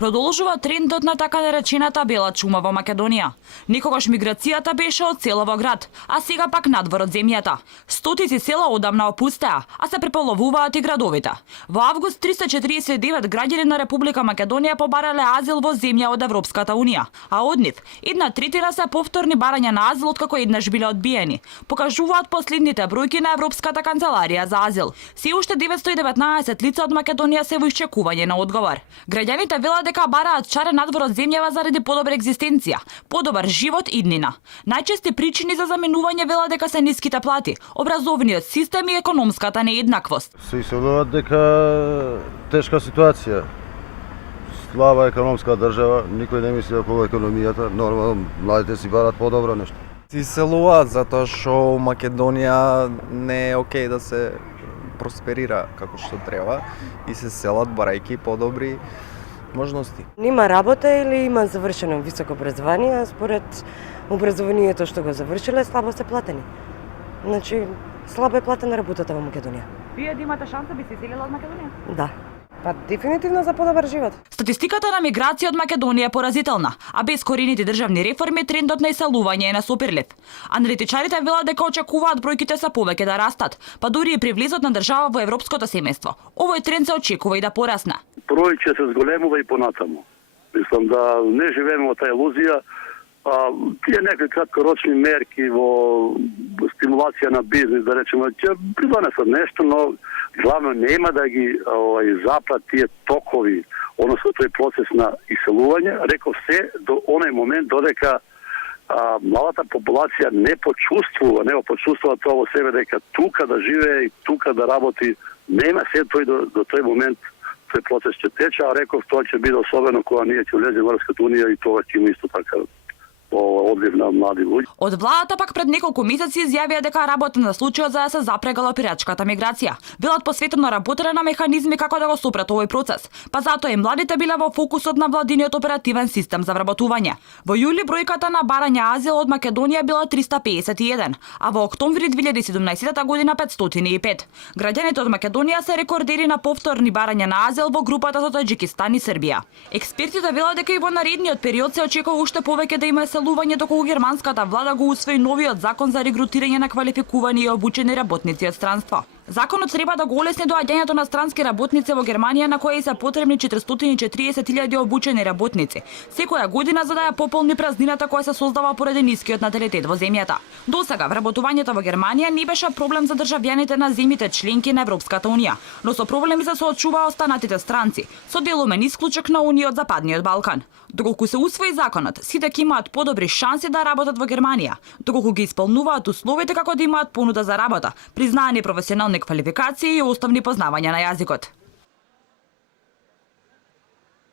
Продолжува трендот на така наречената бела чума во Македонија. Некогаш миграцијата беше од село во град, а сега пак надвор од земјата. Стотици села одамна опустеа, а се преполовуваат и градовите. Во август 349 граѓани на Република Македонија побарале азил во земја од Европската унија, а од нив 1/3 се повторни барања на азил откако еднаш биле одбиени. Покажуваат последните бројки на Европската канцеларија за азил. Се уште 919 лица од Македонија се во исчекување на одговор. Граѓаните велат дека бараат чарен надвор од земјава заради подобра екзистенција, подобар живот иднина. Најчести причини за заменување велат дека се ниските плати, образовниот систем и економската нееднаквост. Се иселуваат дека тешка ситуација. Слаба економска држава, никој не мисли околу економијата, нормално младите си барат подобро нешто. Се иселуваат затоа што Македонија не е окей да се просперира како што треба и се селат барајќи подобри можности. Нема работа или има завршено високо образование, според образованието што го завршиле, слабо се платени. Значи, слабо е платена работата во Македонија. Вие да имате шанса би се иселила од Македонија? Да. Па дефинитивно за подобар живот. Статистиката на миграција од Македонија е поразителна, а без коренити државни реформи трендот на иселување е насопирлив. Аналитичарите велат дека очекуваат бројките се повеќе да растат, па дури и при влезот на држава во европското семејство. Овој тренд се очекува и да порасне. Број ќе се зголемува и понатаму. Мислам да не живееме во таа илузија, тие некои краткорочни мерки во стимулација на бизнис, да речеме, ќе придонесат нешто, но главно нема да ги запрат тие токови, односно тој процес на иселување, реков се до оној момент додека младата популација не почувствува тоа во себе дека тука да живее и тука да работи, нема се тој до тој момент тој процес ќе тече, а реков тоа ќе биде особено кога ние ќе влеземе во Европската унија и тоа ќе има исто така одлив на млади луѓе. Од владата пак пред неколку месеци изјавија дека работат на случајот за да се запре галопирачката миграција. Билат посветено работеле на механизми како да го сопрат овој процес, па затоа и младите биле во фокусот на владиниот оперативен систем за вработување. Во јули бројката на барања азил од Македонија била 351, а во октомври 2017 година 505. Граѓаните од Македонија се рекордери на повторни барања на азил во групата со Таџикистан и Србија. Експертите велат дека и во наредниот период се очекува уште повеќе да има иселување доколку германската влада го усвои новиот закон за регрутирање на квалификувани и обучени работници од странство. Законот треба да го олесни доаѓањето на странски работници во Германија, на кои се потребни 440.000 обучени работници секоја година за да ја пополни празнината која се создава поради нискиот наталитет во земјата. Досега вработувањето во Германија не беше проблем за државјаните на земјите членки на Европската унија, но со проблеми се соочуваа останатите странци, со делумен исклучок на Унија од Западниот Балкан. Доколку се усвои законот, сите ќе имаат подобри шанси да работат во Германија, доколку ги исполнуваат условите како да имаат понуда за работа, признаени професионални квалификации и основни познавања на јазикот.